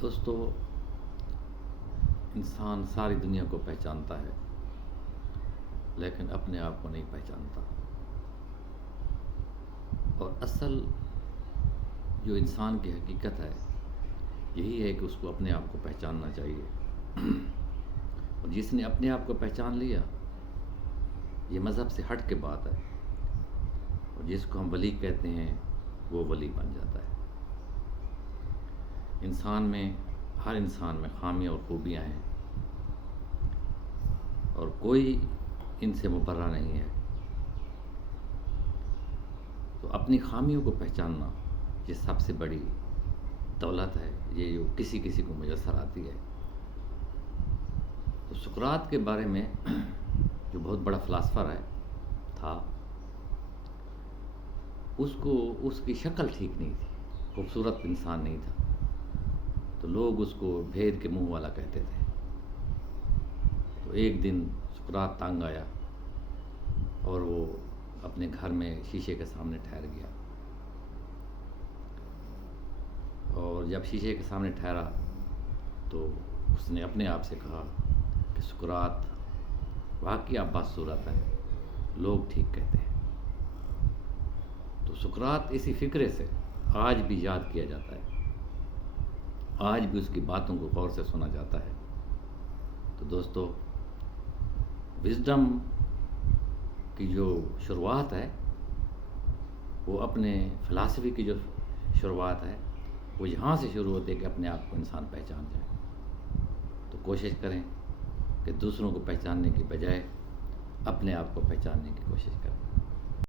دوستو، انسان ساری دنیا کو پہچانتا ہے لیکن اپنے آپ کو نہیں پہچانتا، اور اصل جو انسان کی حقیقت ہے یہی ہے کہ اس کو اپنے آپ کو پہچاننا چاہیے۔ اور جس نے اپنے آپ کو پہچان لیا، یہ مذہب سے ہٹ کے بات ہے، اور جس کو ہم ولی کہتے ہیں وہ ولی بن جاتا ہے۔ ہر انسان میں خامیاں اور خوبیاں ہیں، اور کوئی ان سے مبرہ نہیں ہے۔ تو اپنی خامیوں کو پہچاننا یہ سب سے بڑی دولت ہے، یہ جو کسی کسی کو میسر آتی ہے۔ تو سقراط کے بارے میں جو بہت بڑا فلاسفر تھا، اس کی شکل ٹھیک نہیں تھی، خوبصورت انسان نہیں تھا، تو لوگ اس کو بھید کے منہ والا کہتے تھے۔ تو ایک دن سقراط تنگ آیا اور وہ اپنے گھر میں شیشے کے سامنے ٹھہر گیا، اور جب شیشے کے سامنے ٹھہرا تو اس نے اپنے آپ سے کہا کہ سقراط، واقعی آپ بدصورت ہیں، لوگ ٹھیک کہتے ہیں۔ تو سقراط اسی فکرے سے آج بھی یاد کیا جاتا ہے، آج بھی اس کی باتوں کو غور سے سنا جاتا ہے۔ تو دوستو، وزڈم کی جو شروعات ہے وہ اپنے فلسفی کی جو شروعات ہے وہ یہاں سے شروع ہوتی ہے کہ اپنے آپ کو انسان پہچان جائے۔ تو کوشش کریں کہ دوسروں کو پہچاننے کی بجائے اپنے آپ کو پہچاننے کی کوشش کریں۔